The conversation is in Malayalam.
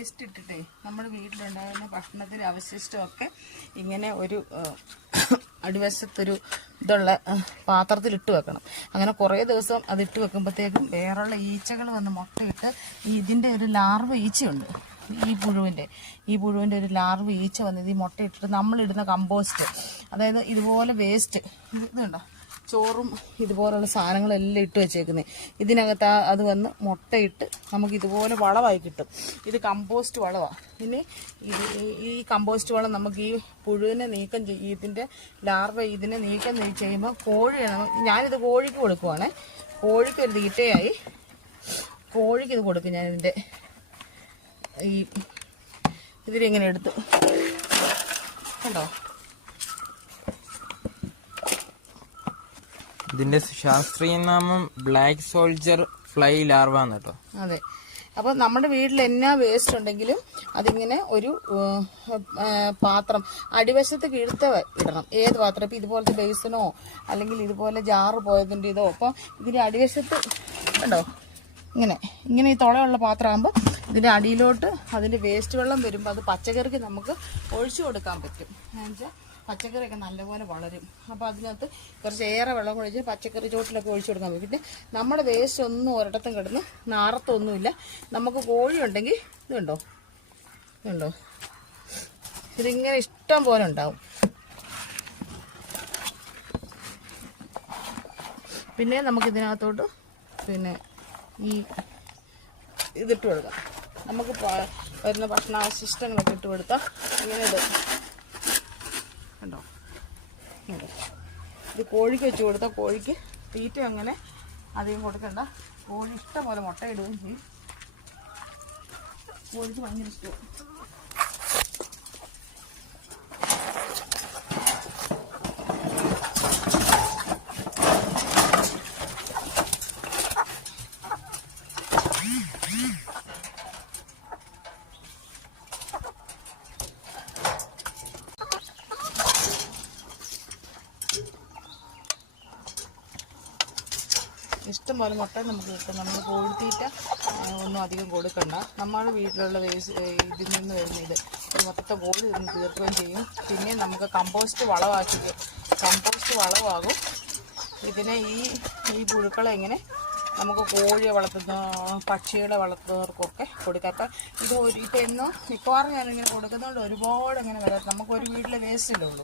വേസ്റ്റ് ഇട്ടിട്ടേ നമ്മുടെ വീട്ടിലുണ്ടാകുന്ന ഭക്ഷണത്തിൻ്റെ അവശിഷ്ടമൊക്കെ ഇങ്ങനെ ഒരു അടിവശത്തൊരു ഇതുള്ള പാത്രത്തിലിട്ട് വെക്കണം. അങ്ങനെ കുറേ ദിവസം അതിട്ട് വെക്കുമ്പോഴത്തേക്കും വേറെയുള്ള ഈച്ചകൾ വന്ന് മുട്ടയിട്ട് ഇതിൻ്റെ ഒരു ലാർവ ഈച്ചയുണ്ട്. ഈ പുഴുവിൻ്റെ ഒരു ലാർവ ഈച്ച വന്നത് ഈ മുട്ടയിട്ടിട്ട് നമ്മളിടുന്ന കമ്പോസ്റ്റ്, അതായത് ഇതുപോലെ വേസ്റ്റ് ഇതുണ്ടോ, ചോറും ഇതുപോലുള്ള സാധനങ്ങളെല്ലാം ഇട്ട് വെച്ചേക്കുന്നത്, ഇതിനകത്ത് അത് വന്ന് മുട്ടയിട്ട് നമുക്ക് ഇതുപോലെ വളമായി കിട്ടും. ഇത് കമ്പോസ്റ്റ് വളമാണ്. പിന്നെ ഈ കമ്പോസ്റ്റ് വളം നമുക്ക് ഈ പുഴുവിനെ നീക്കം ചെയ്യും, ഇതിൻ്റെ ലാർവ ഇതിനെ നീക്കം ചെയ്യുമ്പോൾ കോഴിയാണ്. ഞാനിത് കോഴിക്ക് കൊടുക്കുവാണ്. കോഴിക്ക് ഒരു തീറ്റയായി കോഴിക്ക് ഇത് കൊടുക്കും. ഞാനിതിൻ്റെ ഇതിലിങ്ങനെ എടുത്ത് കണ്ടോ, ഇതിന്റെ ശാസ്ത്രീയ നാമം ബ്ലാക്ക് സോൾജർ ഫ്ലൈ ലാർവ എന്ന് കേട്ടോ. അതെ. അപ്പോൾ നമ്മുടെ വീട്ടിൽ എന്നാ വേസ്റ്റ് ഉണ്ടെങ്കിലും അതിങ്ങനെ ഒരു പാത്രം അടിവശത്ത് കിഴുത്ത ഇടണം. ഏത് പാത്രം, ഇപ്പം ഇതുപോലത്തെ ബേസിനോ അല്ലെങ്കിൽ ഇതുപോലെ ജാറ് പോയതിൻ്റെ ഇതോ. അപ്പോൾ ഇതിൻ്റെ അടിവശത്ത് കണ്ടോ ഇങ്ങനെ ഈ തുളയുള്ള പാത്രമാകുമ്പോൾ ഇതിൻ്റെ അടിയിലോട്ട് അതിൻ്റെ വേസ്റ്റ് വെള്ളം വരുമ്പോൾ അത് പച്ചക്കറിക്ക് നമുക്ക് ഒഴിച്ചു കൊടുക്കാൻ പറ്റും. എന്നുവെച്ചാൽ പച്ചക്കറിയൊക്കെ നല്ലപോലെ വളരും. അപ്പോൾ അതിനകത്ത് കുറച്ച് ഏറെ വെള്ളം ഒഴിച്ച് പച്ചക്കറി ചോട്ടിലൊക്കെ ഒഴിച്ചു കൊടുക്കാൻ പറ്റും. പിന്നെ നമ്മുടെ വേസ്റ്റ് ഒന്നും ഒരിടത്തും കിടന്ന് നാറത്തൊന്നുമില്ല. നമുക്ക് കോഴി ഉണ്ടെങ്കിൽ ഇതുണ്ടോ ഇതിങ്ങനെ ഇഷ്ടം പോലെ ഉണ്ടാവും. പിന്നെ നമുക്കിതിനകത്തോട്ട് പിന്നെ ഈ ഇതിട്ട് കൊടുക്കാം. നമുക്ക് വരുന്ന ഭക്ഷണാവശിഷ്ടങ്ങളൊക്കെ ഇട്ട് കൊടുത്താൽ ഇങ്ങനെ ഇത് കണ്ടോ, ഇത് കോഴിക്ക് വെച്ച് കൊടുത്താൽ കോഴിക്ക് തീറ്റ അങ്ങനെ അധികം കൊടുക്കണ്ട. കോഴി ഇഷ്ടം പോലെ മുട്ടയിടുകയും ചെയ്യും. കോഴിക്ക് ഭയങ്കര ഇഷ്ടമാണ്. ഇഷ്ടംപോലെ മുട്ട നമുക്ക് കിട്ടും. നമ്മൾ കോഴിത്തീറ്റ ഒന്നും അധികം കൊടുക്കണ്ട. നമ്മുടെ വീട്ടിലുള്ള ഇതിൽ നിന്ന് വരുന്ന ഇത് മൊത്തത്തെ കോഴി നിന്ന് തീർക്കുകയും ചെയ്യും. പിന്നെ നമുക്ക് കമ്പോസ്റ്റ് വളമാകും. ഇതിനെ ഈ പുഴുക്കളെ ഇങ്ങനെ നമുക്ക് കോഴിയെ വളർത്തുന്ന പക്ഷികളെ വളർത്തുന്നവർക്കൊക്കെ കൊടുക്കാം. ഇത് ഇപ്പം എന്നോ മിക്കവാറും ഞാനിങ്ങനെ കൊടുക്കുന്നതുകൊണ്ട് ഒരുപാട് ഇങ്ങനെ വരാം. നമുക്കൊരു വീട്ടിലെ വേസ്റ്റിലേ ഉള്ളൂ.